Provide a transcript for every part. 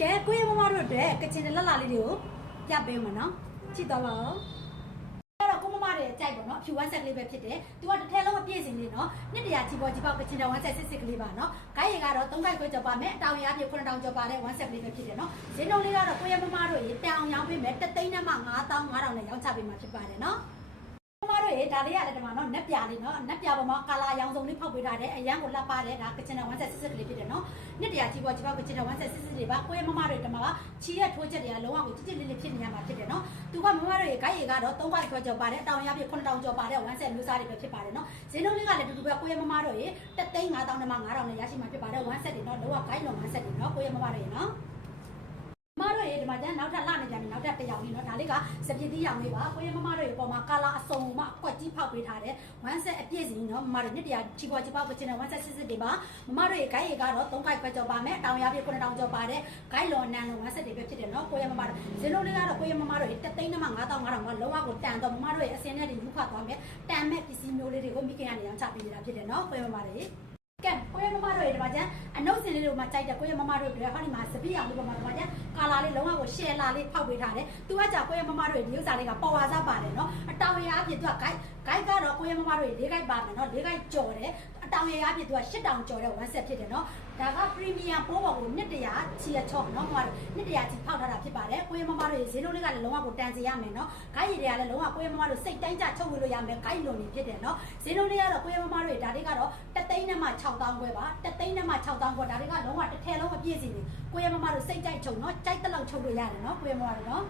ကဲကိုရမမတို့အတွက်ကချင်တဲ့လက်လာလေးတွေကိုပြပေးမှာနော်ကြည့်တော့ပါဦးအဲ့တော့ကိုမမတွေကြိုက်ပါနော်ဖြူဝမ်းဆက်ကလေးပဲဖြစ်တယ်သူကတစ်ထည်လုံးအပြည့်စင်လေးနော်နှစ်တရာကြီးပေါ်ကြီးပေါက်ကချင်တဲ့ဝမ်းဆက်စစ်စစ်ကလေးပါနော်ဂိုင်းရီကတော့3ခိုက်ခွဲကျော်ပါမယ်အတောင်ရအပြည့်9000ကျော်ပါတဲ့ဝမ်းဆက်ကလေးပဲဖြစ်တယ်နော်ဈေးနှုန်းလေးကတော့ကိုရမမတို့ရေတန်အောင်ရောင်းပေးမယ်1သိန်းနဲ့မှ9500နဲ့ရောင်းချပေးမှာဖြစ်ပါတယ်နော်မတို့ရေဒါလေးရတယ်ဒီမှာနော်နက်ပြလေးနော်နက်ပြပေါ်မှာကာလာရောင်စုံလေးဖောက်ပေးထားတယ်အရန်ကိုလက်ပါတယ်ဒါကချင်တဲ့ဝမ်းဆက်စစ်စစ်ကလေးဖြစ်တယ်နော်နှစ်တရာကြီးပေါ်ကြီးပေါက်ကချင်တဲ့ဝမ်းဆက်စစ်စစ်တွေပါကိုရမမတွေဒီမှာချီရက်ထိုးချက်တွေကလုံးဝကိုကြစ်ကြစ်လေးလေးဖြစ်နေရမှာဖြစ်တယ်နော်သူကမမတို့ရေဂိုင်းရီကတော့3ခိုက်ခွဲကျော်ပါတယ်အတောင်ရပြည့်9000ကျော်ပါတဲ့ဝမ်းဆက်မျိုးစားတွေပဲဖြစ်ပါတယ်နော်ဈေးနှုန်းလေးကလည်းတူတူပဲကိုရမမတို့ရေ1သိန်း5000နဲ့မှ9000နဲ့ရရှိမှာဖြစ်ပါတယ်ဝမ်းဆက်တွေနော်လုံးဝဂိုင်းလုံးဝမ်းဆက်တွေနော်ကိုရမမတို့ရေနော်မတို့ရေဒီမှာကျန်နောက်ထပ်လာနေကြပြီနောက်ထပ်တစ်ယောက်လေးနော်ဒါလေးကစပစ်သီးရောင်လေးပါကိုရမမတို့ရေပေါ်မှာကာလာအစုံမှအကွက်ကြီးဖောက်ပေးထားတယ်ဝမ်းဆက်အပြည့်စီနော်မမတို့နှစ်တရာချီပေါ်ချီပေါက်ကိုကျင်းတဲ့ဝမ်းဆက်စစ်စစ်တွေပါမမတို့ရေဂိုင်းရေကတော့3ခိုက်ခွဲကျော်ပါမယ်တောင်ရပြည့်9000ကျော်ပါတဲ့ဂိုင်းလွန်နန်လုံးဝမ်းဆက်တွေပဲဖြစ်တယ်နော်ကိုရမမတို့ဇင်းလုံးလေးကတော့ကိုရမမတို့ရေ1သိန်းနဲ့မှ9500ကလုံးဝကိုတန်တော့မမတို့ရေအစင်းနဲ့တွေယူဖတ်သွားမယ်တန်မဲ့ပစ္စည်းမျိုးလေးတွေကိုမိခင်ကနေရောင်းချပေးနေတာဖြစ်တယ်နော်ကိုရမမတို့ရေကဲကိုရမမတို့ရေဒီမှာကျန်အနှုတ်စင်လေးတွေမှာကြိုက်တယ်ကိုရမမတို့တွေဟောဒီမှာစပီးအောင်လေးပေါ်မှာဒီမှာကျန်ကာလာလေးလုံးဝကိုရှယ်လာလေးဖောက်ပေးထားတယ်သူကကြာကိုရမမတို့ရေဒီဥစ္စာလေးကပေါ်ဝါစားပါတယ်နော်အတောင်ရအပြည့်သူကဂိုက်ကတော့ကိုရမမတို့ရေ၄ဂိုက်ပါမယ်နော်၄ဂိုက်ကြော်တယ်အတောင်ရအပြည့်သူက8000ကြော်တဲ့ဝမ်းဆက်ဖြစ်တယ်နော်ဒါကပရီမီယံပိုးပေါ်ကိုနှစ်တရာချီချော့နော်ဟိုကနှစ်တရာချီဖောက်ထားတာဖြစ်ပါတယ်ကိုရမမတို့ရေဈေးလုံးလေးကလည်းလုံးဝကိုတန်စီရမယ်နော်ဂိုက်ရည်တွေကလည်းလုံးဝကိုရမမတို့စိတ်တိုင်းကြချုပ်ဝေလို့ရမယ်ဂိုက်လွန်နေဖြစ်တယ်နော်ဈေးလုံးလေးကတော့ကိုရမမတို့ရေဒါလေးကတော့1သိန်းနဲ့မှ6000ခွဲပါ1သိန်းနဲ့မှ6000ခွဲဒါလေးကလုံးဝတစ်ထည်လုံးအပြည့်စီနေကိုရမမတို့စိတ်ကြိုက်ချုပ်နော်ကြိုက်တဲ့လောက်ချုပ်လို့ရတယ်နော်ကိုရမမတို့နော်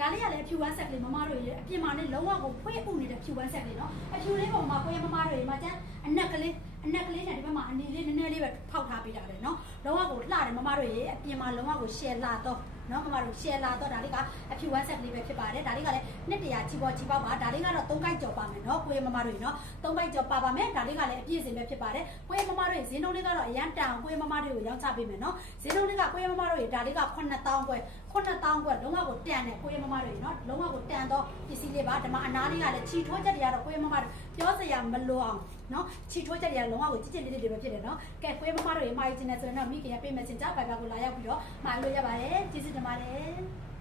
ဒါလေးကလည်းဖြူဝမ်းဆက်ကလေးမမတို့ရေအပြင်မှာလည်းလုံးဝကိုဖွေးဥနေတဲ့ဖြူဝမ်းဆက်လေးနော်အဖြူလေးပုံမှာကိုရမမတို့ရေမှာကျန်အနက်ကလေးနဲ့ဒီဘက်မှာအနေလေးနည်းနည်းလေးပဲဖောက်ထားပေးတာလေနော်လုံးဝကိုလှတယ်မမတို့ရေအပြင်မှာလုံးဝကိုရှယ်လာတော့နော်မမတို့ရှယ်လာတော့ဒါလေးကအဖြူဝမ်းဆက်ကလေးပဲဖြစ်ပါတယ်ဒါလေးကလည်းနှစ်တရာချီပေါ်ချီပေါက်ပါဒါလေးကတော့3ခိုက်ကျော်ပါမယ်နော်ကိုရမမတို့ရေနော်3ခိုက်ကျော်ပါပါမယ်ဒါလေးကလည်းအပြည့်စင်ပဲဖြစ်ပါတယ်ကိုရမမတို့ရေဈေးနှုန်းလေးကတော့အရန်တန်ကိုရမမတို့ကိုရောင်းချပေးမယ်နော်ဈေးနှုန်းလေးကကိုရမမတို့ရေဒါလေးက9000ခွဲ9000ခွဲလုံးဝကိုတန်တယ်ကိုရမမတို့ရေနော်လုံးဝကိုတန်တော့ပစ္စည်းလေးပါဒီမှာအနားလေးကလည်းချီထိုးချက်တွေကတော့ကိုရမမတို့ပြောစရာမလိုအောင်နော်ချီထိုးချက်တွေကလုံးဝကိုကြစ်ကြစ်လေးလေးတွေပဲဖြစ်တယ်နော်ကဲကိုရမမတို့ရေမှာယူခြင်းနဲ့ဆိုရင်တော့မိခင်ရဲ့ပေးမယ်စင်ကြပိုင်ပါကိုလာရောက်ပြီးတော့မှာယူလို့ရပါတယ်ကျေးဇူးတင်ပါတယ်